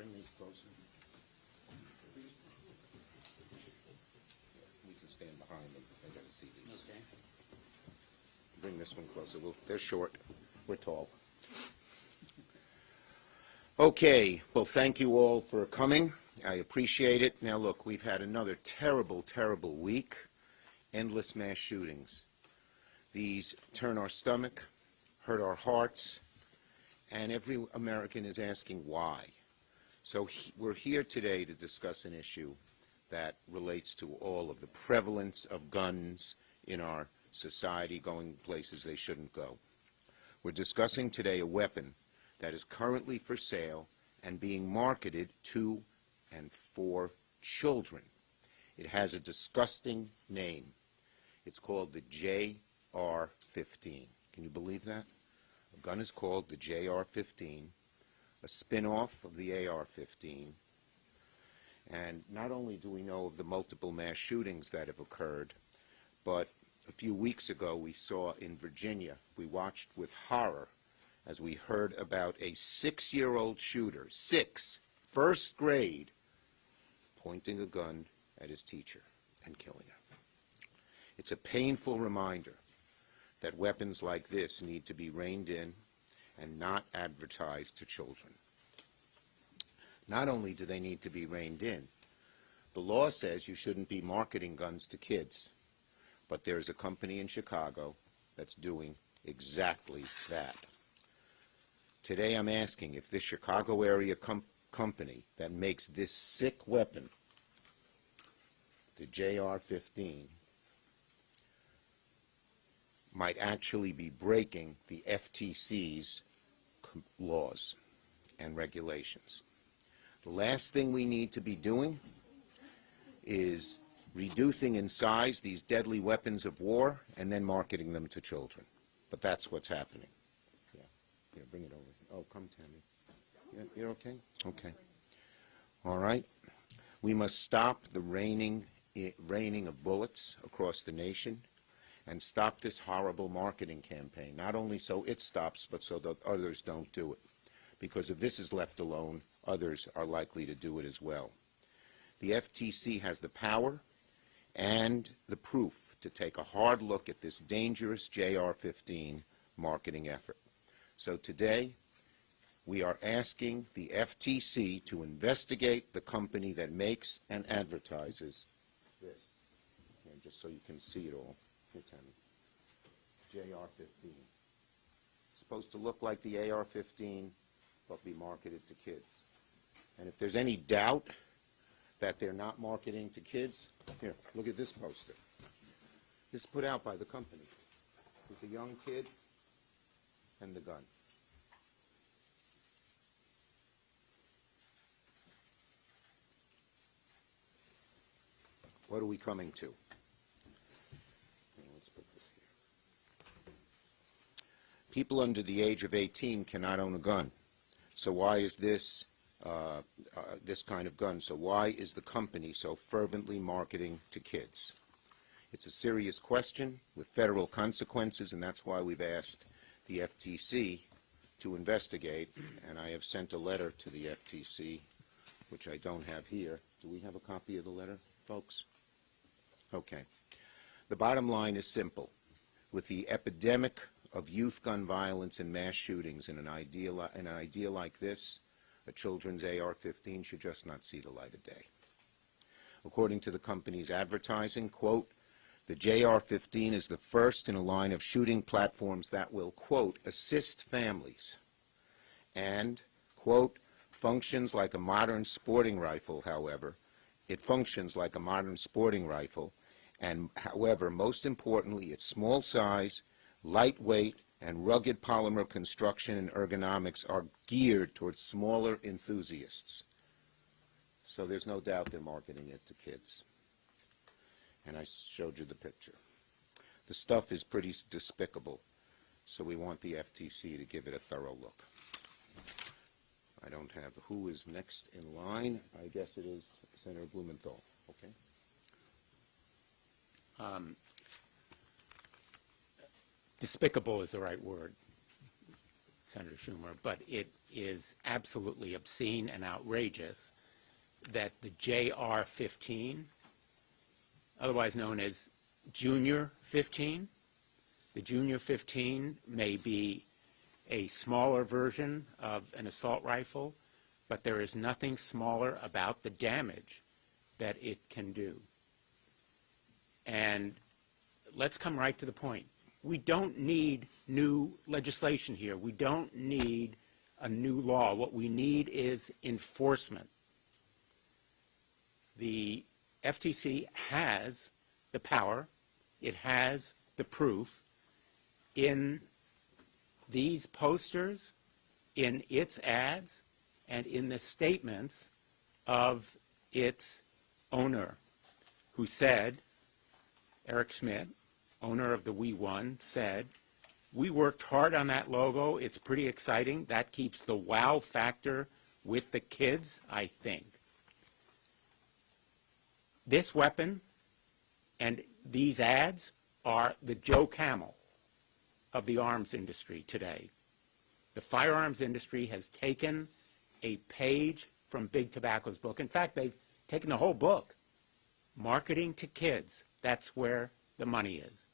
bring these closer. We can stand behind them. They got to see these. Okay. Bring this one closer. They're short. We're tall. Okay. Well, thank you all for coming. I appreciate it. Now, look, we've had another terrible, terrible week. Endless mass shootings. These turn our stomach, hurt our hearts, and every American is asking why. So we're here today to discuss an issue that relates to all of the prevalence of guns in our society going places they shouldn't go. We're discussing today a weapon that is currently for sale and being marketed to and for children. It has a disgusting name. It's called the JR-15. Can you believe that? A gun is called the JR-15, a spin-off of the AR-15. And not only do we know of the multiple mass shootings that have occurred, but a few weeks ago we saw in Virginia, we watched with horror as we heard about a 6-year-old shooter, first grade, pointing a gun at his teacher and killing her. It's a painful reminder that weapons like this need to be reined in and not advertised to children. Not only do they need to be reined in, the law says you shouldn't be marketing guns to kids, but there's a company in Chicago that's doing exactly that. Today I'm asking if this Chicago area company that makes this sick weapon, the JR-15, might actually be breaking the FTC's laws and regulations. The last thing we need to be doing is reducing in size these deadly weapons of war and then marketing them to children. But that's what's happening. Yeah, bring it over. Oh, come, Tammy. You're okay? Okay. All right. We must stop the raining of bullets across the nation and stop this horrible marketing campaign, not only so it stops, but so that others don't do it. Because if this is left alone, others are likely to do it as well. The FTC has the power and the proof to take a hard look at this dangerous JR-15 marketing effort. So today, we are asking the FTC to investigate the company that makes and advertises this. And just so you can see it all. Here, Tammy. JR-15. It's supposed to look like the AR-15, but be marketed to kids. And if there's any doubt that they're not marketing to kids, here, look at this poster. This is put out by the company. There's a young kid and the gun. What are we coming to? Let's put this here. People under the age of 18 cannot own a gun. So why is this this kind of gun? So why is the company so fervently marketing to kids? It's a serious question with federal consequences, and that's why we've asked the FTC to investigate. And I have sent a letter to the FTC, which I don't have here. Do we have a copy of the letter, folks? Okay. The bottom line is simple. With the epidemic of youth gun violence and mass shootings in an idea like this, a children's AR-15 should just not see the light of day. According to the company's advertising, quote, the JR-15 is the first in a line of shooting platforms that will, quote, assist families and, quote, functions like a modern sporting rifle, however. It functions like a modern sporting rifle, and, however, most importantly, its small size, lightweight, and rugged polymer construction and ergonomics are geared towards smaller enthusiasts. So there's no doubt they're marketing it to kids. And I showed you the picture. The stuff is pretty despicable, so we want the FTC to give it a thorough look. I don't have who is next in line. I guess it is Senator Blumenthal. Okay. Despicable is the right word. Senator Schumer, but it is absolutely obscene and outrageous that the JR-15, otherwise known as Junior 15, the Junior 15 may be a smaller version of an assault rifle, but there is nothing smaller about the damage that it can do. And let's come right to the point. We don't need new legislation here. We don't need a new law. What we need is enforcement. The FTC has the power. It has the proof in these posters, in its ads, and in the statements of its owner, who said, Eric Schmidt, owner of the We Won, said, "We worked hard on that logo. It's pretty exciting. That keeps the wow factor with the kids, I think." This weapon and these ads are the Joe Camel of the arms industry today. The firearms industry has taken a page from Big Tobacco's book. In fact, they've taken the whole book. Marketing to kids, that's where the money is.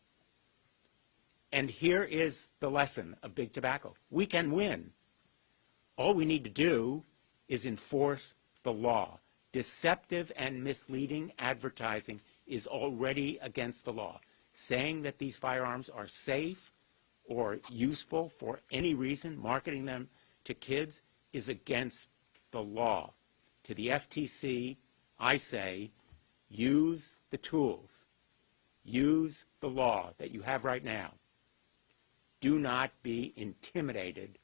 And here is the lesson of Big Tobacco. We can win. All we need to do is enforce the law. Deceptive and misleading advertising is already against the law. Saying that these firearms are safe or useful for any reason, marketing them to kids, is against the law. To the FTC, I say, use the tools. Use the law that you have right now. Do not be intimidated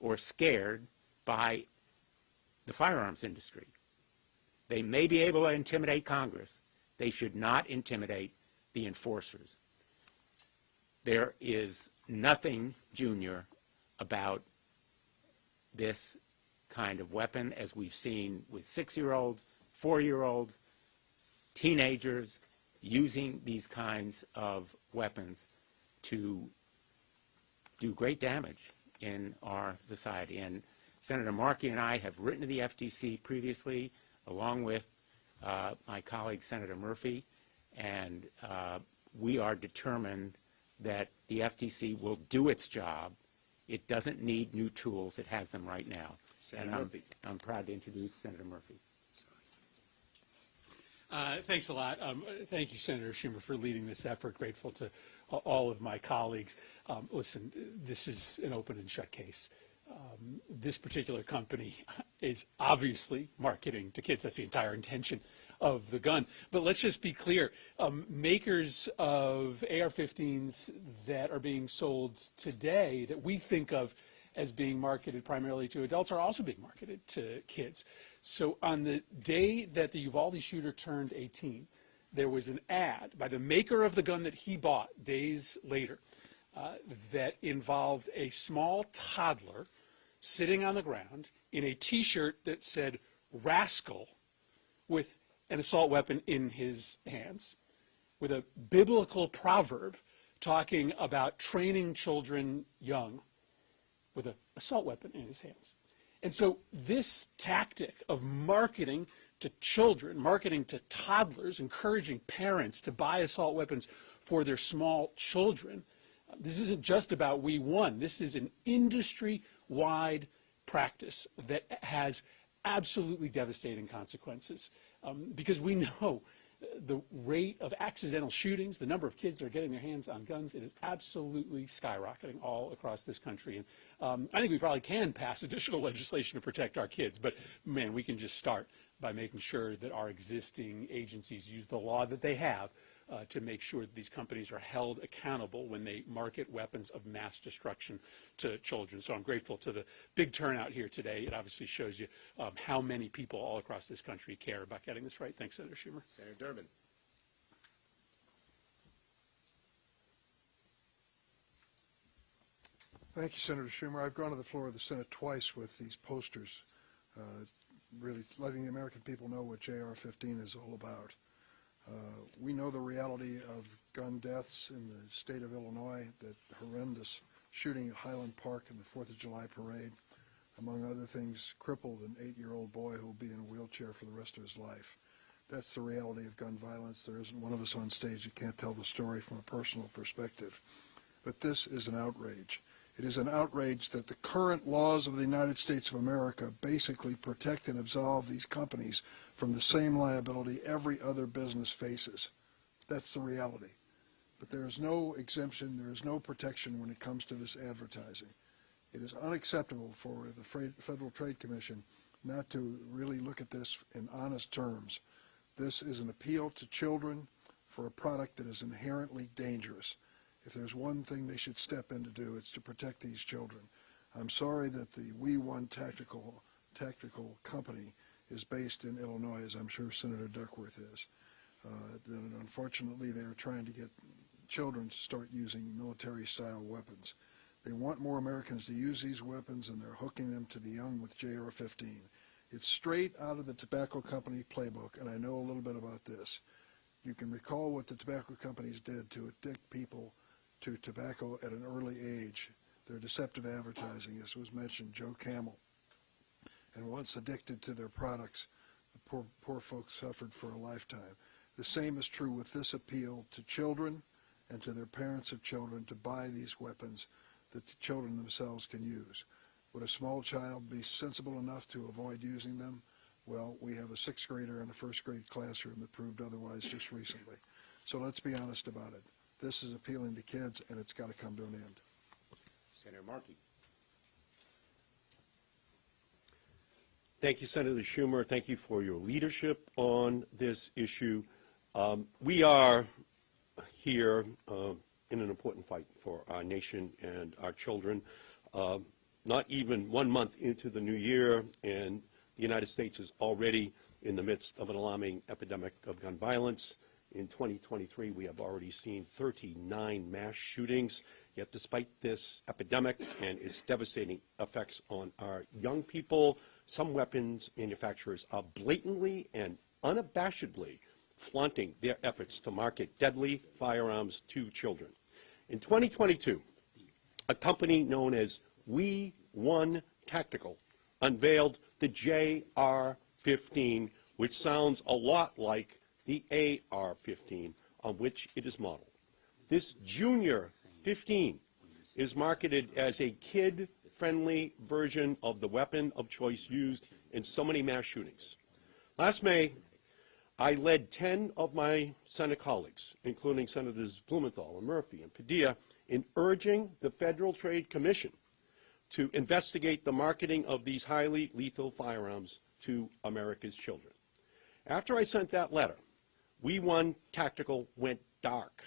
or scared by the firearms industry. They may be able to intimidate Congress. They should not intimidate the enforcers. There is nothing junior about this kind of weapon, as we've seen with 6-year-olds, 4-year-olds, teenagers using these kinds of weapons to do great damage in our society. And Senator Markey and I have written to the FTC previously, along with my colleague Senator Murphy, and we are determined that the FTC will do its job. It doesn't need new tools. It has them right now. Senator and Murphy. I'm proud to introduce Senator Murphy. Thanks a lot. Thank you, Senator Schumer, for leading this effort. Grateful to all of my colleagues. Listen, this is an open and shut case. This particular company is obviously marketing to kids. That's the entire intention of the gun. But let's just be clear. Makers of AR-15s that are being sold today that we think of as being marketed primarily to adults are also being marketed to kids. So on the day that the Uvalde shooter turned 18, there was an ad by the maker of the gun that he bought days later that involved a small toddler sitting on the ground in a T-shirt that said "Rascal" with an assault weapon in his hands, with a biblical proverb talking about training children young with an assault weapon in his hands. And so this tactic of marketing to children, marketing to toddlers, encouraging parents to buy assault weapons for their small children, this isn't just about We Won. This is an industry-wide practice that has absolutely devastating consequences. Because we know the rate of accidental shootings, the number of kids that are getting their hands on guns, it is absolutely skyrocketing all across this country. And I think we probably can pass additional legislation to protect our kids, but man, we can just start by making sure that our existing agencies use the law that they have to make sure that these companies are held accountable when they market weapons of mass destruction to children. So I'm grateful to the big turnout here today. It obviously shows you how many people all across this country care about getting this right. Thanks, Senator Schumer. Senator Durbin. Thank you, Senator Schumer. I've gone to the floor of the Senate twice with these posters, really letting the American people know what JR-15 is all about. We know the reality of gun deaths in the state of Illinois, that horrendous shooting at Highland Park in the 4th of July parade. Among other things, crippled an 8-year-old boy who will be in a wheelchair for the rest of his life. That's the reality of gun violence. There isn't one of us on stage that can't tell the story from a personal perspective. But this is an outrage. It is an outrage that the current laws of the United States of America basically protect and absolve these companies from the same liability every other business faces. That's the reality. But there is no exemption, there is no protection when it comes to this advertising. It is unacceptable for the Federal Trade Commission not to really look at this in honest terms. This is an appeal to children for a product that is inherently dangerous. If there's one thing they should step in to do, it's to protect these children. I'm sorry that the We1 tactical company is based in Illinois, as I'm sure Senator Duckworth is. Unfortunately, they're trying to get children to start using military-style weapons. They want more Americans to use these weapons, and they're hooking them to the young with JR-15. It's straight out of the tobacco company playbook, and I know a little bit about this. You can recall what the tobacco companies did to addict people to tobacco at an early age. Their deceptive advertising, as was mentioned, Joe Camel. And once addicted to their products, the poor folks suffered for a lifetime. The same is true with this appeal to children and to their parents of children to buy these weapons that the children themselves can use. Would a small child be sensible enough to avoid using them? Well, we have a 6th grader in a 1st grade classroom that proved otherwise just recently. So let's be honest about it. This is appealing to kids, and it's got to come to an end. Senator Markey. Thank you, Senator Schumer. Thank you for your leadership on this issue. We are here in an important fight for our nation and our children. Not even 1 month into the new year, and the United States is already in the midst of an alarming epidemic of gun violence. In 2023, we have already seen 39 mass shootings. Yet despite this epidemic and its devastating effects on our young people, some weapons manufacturers are blatantly and unabashedly flaunting their efforts to market deadly firearms to children. In 2022, a company known as We1 Tactical unveiled the JR-15, which sounds a lot like the AR-15 on which it is modeled. This Junior 15 is marketed as a kid-friendly version of the weapon of choice used in so many mass shootings. Last May, I led 10 of my Senate colleagues, including Senators Blumenthal and Murphy and Padilla, in urging the Federal Trade Commission to investigate the marketing of these highly lethal firearms to America's children. After I sent that letter, We1 Tactical went dark.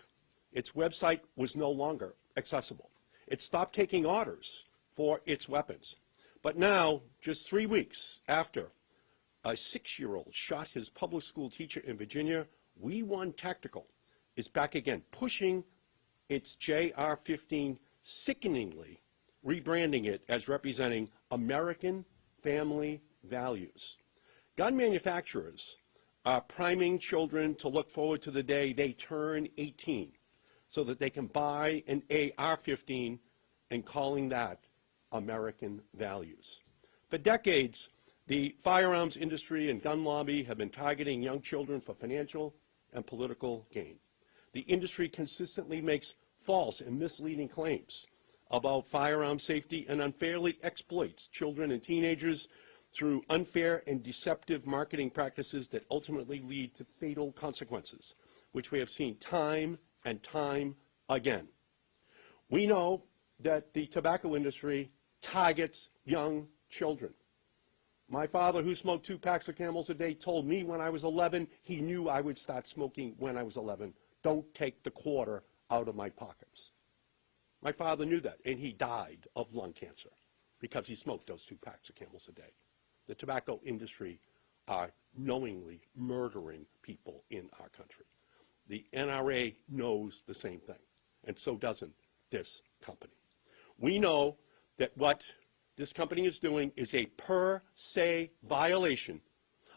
Its website was no longer accessible. It stopped taking orders for its weapons. But now, just 3 weeks after a 6-year-old shot his public school teacher in Virginia, We1 Tactical is back again, pushing its JR-15 sickeningly, rebranding it as representing American family values. Gun manufacturers are priming children to look forward to the day they turn 18 so that they can buy an AR-15 and calling that American values. For decades, the firearms industry and gun lobby have been targeting young children for financial and political gain. The industry consistently makes false and misleading claims about firearm safety and unfairly exploits children and teenagers through unfair and deceptive marketing practices that ultimately lead to fatal consequences, which we have seen time and time again. We know that the tobacco industry targets young children. My father, who smoked 2 packs of Camels a day, told me when I was 11 he knew I would start smoking when I was 11. Don't take the quarter out of my pockets. My father knew that, and he died of lung cancer because he smoked those 2 packs of Camels a day. The tobacco industry are knowingly murdering people in our country. The NRA knows the same thing, and so doesn't this company. We know that what this company is doing is a per se violation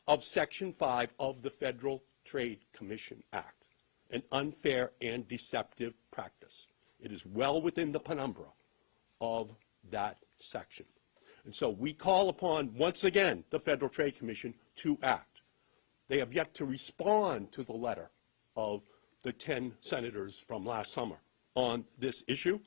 of Section 5 of the Federal Trade Commission Act, an unfair and deceptive practice. It is well within the penumbra of that section. And so we call upon, once again, the Federal Trade Commission to act. They have yet to respond to the letter of the 10 senators from last summer on this issue.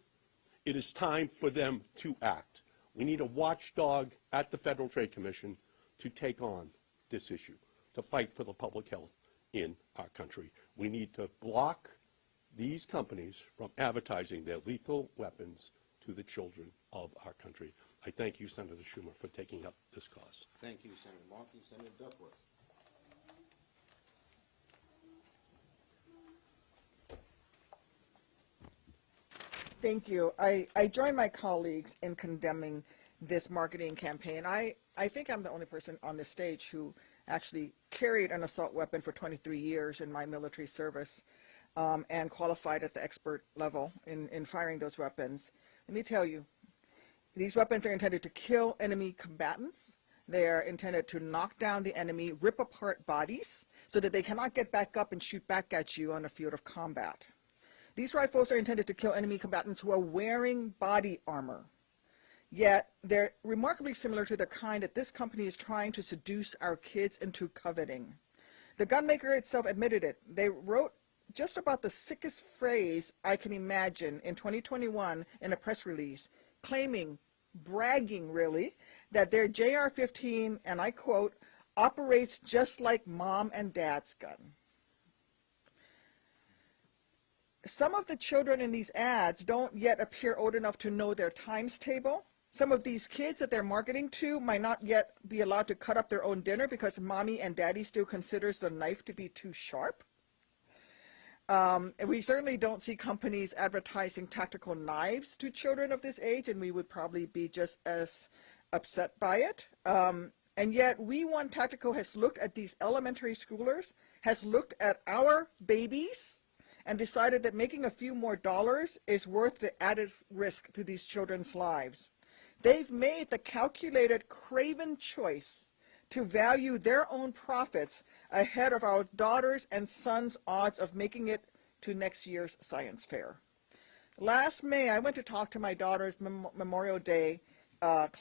It is time for them to act. We need a watchdog at the Federal Trade Commission to take on this issue, to fight for the public health in our country. We need to block these companies from advertising their lethal weapons to the children of our country. I thank you, Senator Schumer, for taking up this cause. Thank you, Senator Markey. Senator Duckworth. Thank you. I join my colleagues in condemning this marketing campaign. I think I'm the only person on this stage who actually carried an assault weapon for 23 years in my military service and qualified at the expert level in firing those weapons. Let me tell you, these weapons are intended to kill enemy combatants. They are intended to knock down the enemy, rip apart bodies so that they cannot get back up and shoot back at you on a field of combat. These rifles are intended to kill enemy combatants who are wearing body armor. Yet they're remarkably similar to the kind that this company is trying to seduce our kids into coveting. The gun maker itself admitted it. They wrote just about the sickest phrase I can imagine in 2021 in a press release, claiming, bragging really, that their JR-15, and I quote, operates just like mom and dad's gun. Some of the children in these ads don't yet appear old enough to know their times table. Some of these kids that they're marketing to might not yet be allowed to cut up their own dinner because mommy and daddy still considers the knife to be too sharp. And we certainly don't see companies advertising tactical knives to children of this age, and we would probably be just as upset by it. And yet We Want Tactical has looked at these elementary schoolers, has looked at our babies, and decided that making a few more dollars is worth the added risk to these children's lives. They've made the calculated, craven choice to value their own profits ahead of our daughters' and sons' odds of making it to next year's science fair. Last May, I went to talk to my daughter's Memorial Day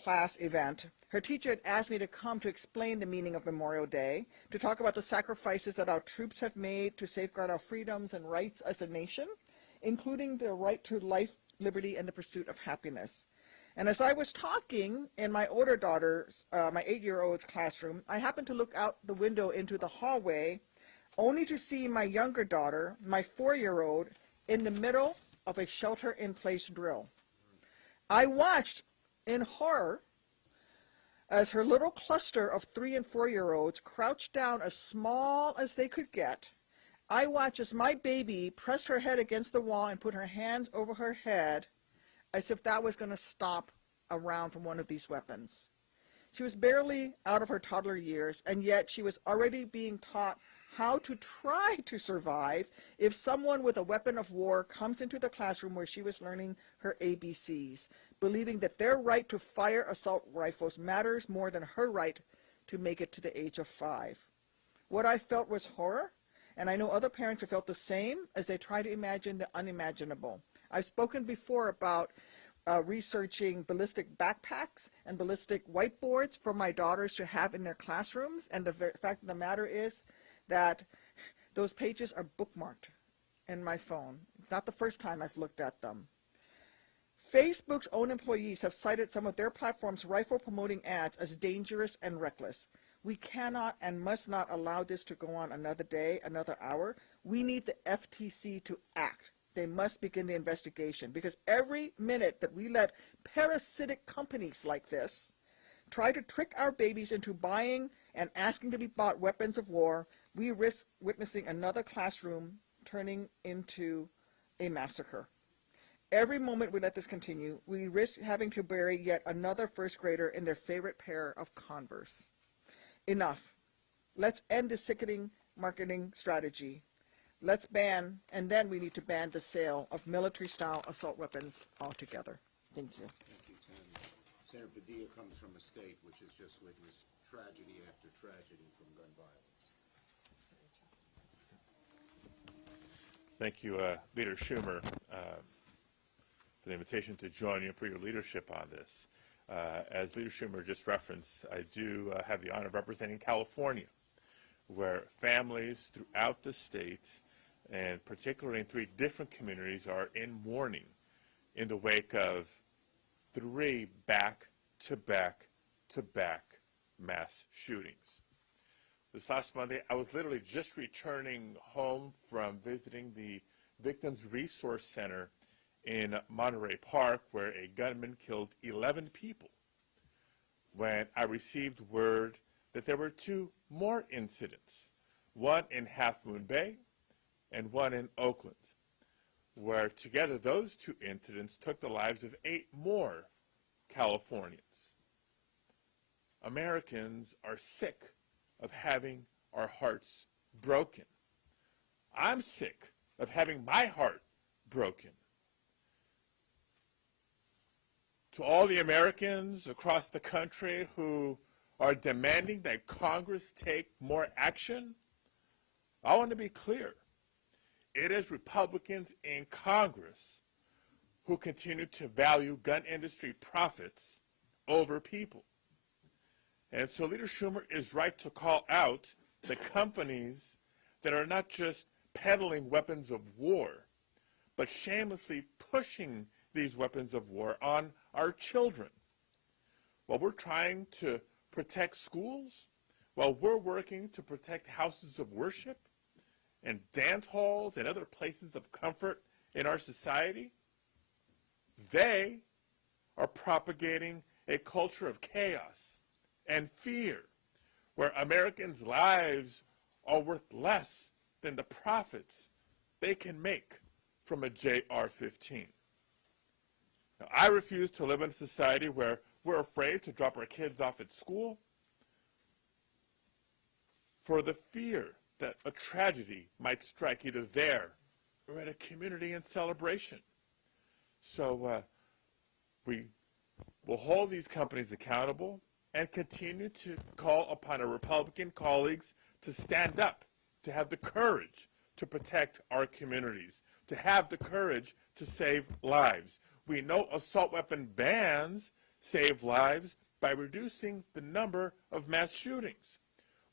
class event. Her teacher had asked me to come to explain the meaning of Memorial Day, to talk about the sacrifices that our troops have made to safeguard our freedoms and rights as a nation, including the right to life, liberty, and the pursuit of happiness. And as I was talking in my older daughter's, my 8-year-old's classroom, I happened to look out the window into the hallway, only to see my younger daughter, my 4-year-old, in the middle of a shelter-in-place drill. I watched in horror as her little cluster of 3- and 4-year-olds crouched down as small as they could get. I watched as my baby pressed her head against the wall and put her hands over her head as if that was going to stop a round from one of these weapons. She was barely out of her toddler years, and yet she was already being taught how to try to survive if someone with a weapon of war comes into the classroom where she was learning her ABCs, believing that their right to fire assault rifles matters more than her right to make it to the age of 5. What I felt was horror, and I know other parents have felt the same as they try to imagine the unimaginable. I've spoken before about researching ballistic backpacks and ballistic whiteboards for my daughters to have in their classrooms, and the fact of the matter is that those pages are bookmarked in my phone. It's not the first time I've looked at them. Facebook's own employees have cited some of their platform's rifle-promoting ads as dangerous and reckless. We cannot and must not allow this to go on another day, another hour. We need the FTC to act. They must begin the investigation, because every minute that we let parasitic companies like this try to trick our babies into buying and asking to be bought weapons of war, we risk witnessing another classroom turning into a massacre. Every moment we let this continue, we risk having to bury yet another first grader in their favorite pair of Converse. Enough. Let's end this sickening marketing strategy. Let's ban, and then we need to ban the sale of military-style assault weapons altogether. Thank you. Thank you, Tammy. Senator Padilla comes from a state which has just witnessed tragedy after tragedy from gun violence. Thank you, Leader Schumer. for the invitation to join you and for your leadership on this. As Leader Schumer just referenced, I do have the honor of representing California, where families throughout the state, and particularly in 3 different communities, are in mourning in the wake of 3 back-to-back-to-back mass shootings. This last Monday, I was literally just returning home from visiting the Victims Resource Center in Monterey Park, where a gunman killed 11 people, when I received word that there were 2 more incidents, one in Half Moon Bay and one in Oakland, where together those 2 incidents took the lives of 8 more Californians. Americans are sick of having our hearts broken. I'm sick of having my heart broken. To all the Americans across the country who are demanding that Congress take more action, I want to be clear. It is Republicans in Congress who continue to value gun industry profits over people. And so Leader Schumer is right to call out the companies that are not just peddling weapons of war, but shamelessly pushing these weapons of war on our children. While we're trying to protect schools, while we're working to protect houses of worship and dance halls and other places of comfort in our society, they are propagating a culture of chaos and fear, where Americans' lives are worth less than the profits they can make from a JR-15. Now, I refuse to live in a society where we're afraid to drop our kids off at school for the fear that a tragedy might strike either there or at a community in celebration. So we will hold these companies accountable and continue to call upon our Republican colleagues to stand up, to have the courage to protect our communities, to have the courage to save lives. We know assault weapon bans save lives by reducing the number of mass shootings.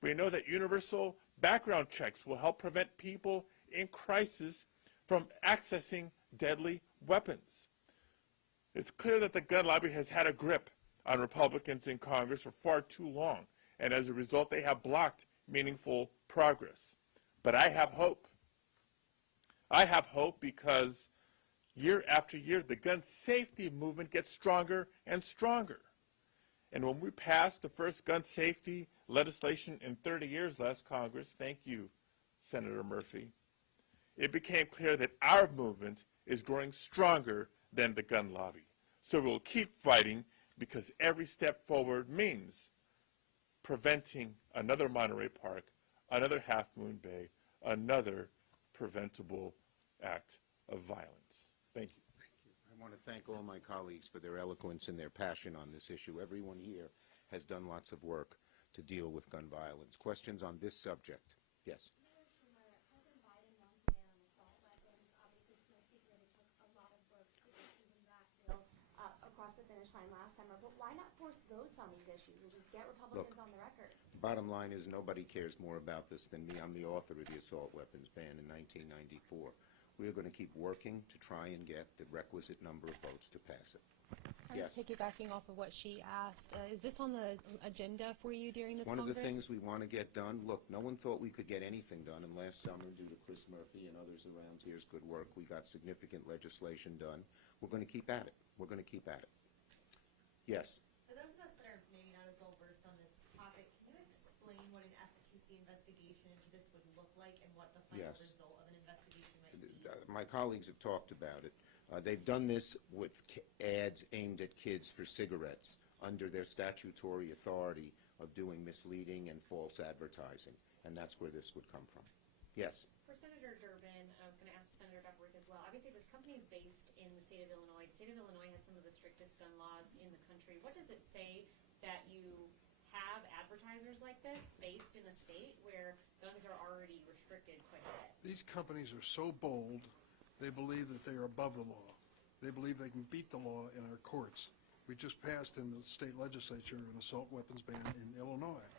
We know that universal background checks will help prevent people in crisis from accessing deadly weapons. It's clear that the gun lobby has had a grip on Republicans in Congress for far too long, and as a result, they have blocked meaningful progress. But I have hope. I have hope because year after year, the gun safety movement gets stronger and stronger. And when we passed the first gun safety legislation in 30 years last Congress, thank you, Senator Murphy, it became clear that our movement is growing stronger than the gun lobby. So we'll keep fighting, because every step forward means preventing another Monterey Park, another Half Moon Bay, another preventable act of violence. Thank you. I want to thank all my colleagues for their eloquence and their passion on this issue. Everyone here has done lots of work to deal with gun violence. Questions on this subject? Yes. President Biden wants a ban on assault weapons. Obviously, it's no secret it took a lot of work to get even that bill across the finish line last summer. But why not force votes on these issues and just get Republicans on the record? Bottom line is nobody cares more about this than me. I'm the author of the assault weapons ban in 1994. We are going to keep working to try and get the requisite number of votes to pass it. Yes. Piggybacking off of what she asked, is this on the agenda for you during this One Congress? of the things we want to get done. Look, no one thought we could get anything done, and last summer, due to Chris Murphy and others around here's good work, we got significant legislation done. We're going to keep at it. We're going to keep at it. Yes. For those of us that are maybe not as well versed on this topic, can you explain what an FTC investigation into this would look like and what the final result of an investigation might be? My colleagues have talked about it. They've done this with ads aimed at kids for cigarettes under their statutory authority of doing misleading and false advertising, and that's where this would come from. Yes? For Senator Durbin, I was going to ask Senator Duckworth as well. Obviously, this company is based in the state of Illinois. The state of Illinois has some of the strictest gun laws in the country. What does it say that you have advertisers like this based in a state where guns are already restricted quite a bit? These companies are so bold, they believe that they are above the law. They believe they can beat the law in our courts. We just passed in the state legislature an assault weapons ban in Illinois.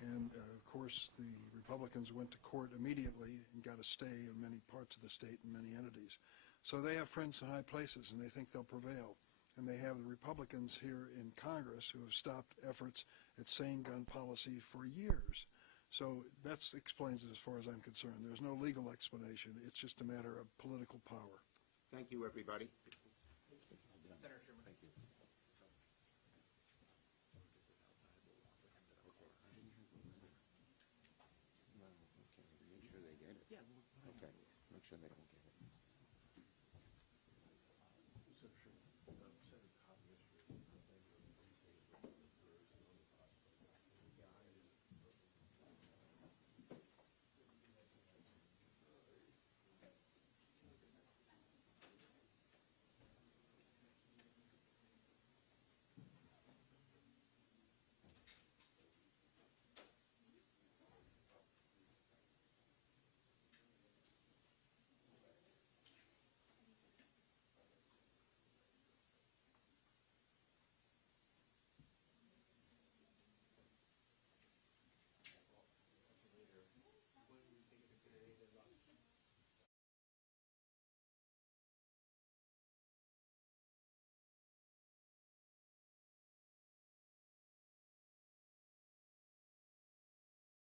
And, of course, the Republicans went to court immediately and got a stay in many parts of the state and many entities. So they have friends in high places, and they think they'll prevail. And they have the Republicans here in Congress who have stopped efforts at sane gun policy for years. So that explains it as far as I'm concerned. There's no legal explanation. It's just a matter of political power. Thank you, everybody. Senator Schumer. Thank you. Well, okay, make sure they get it. Yeah. Okay, make sure they.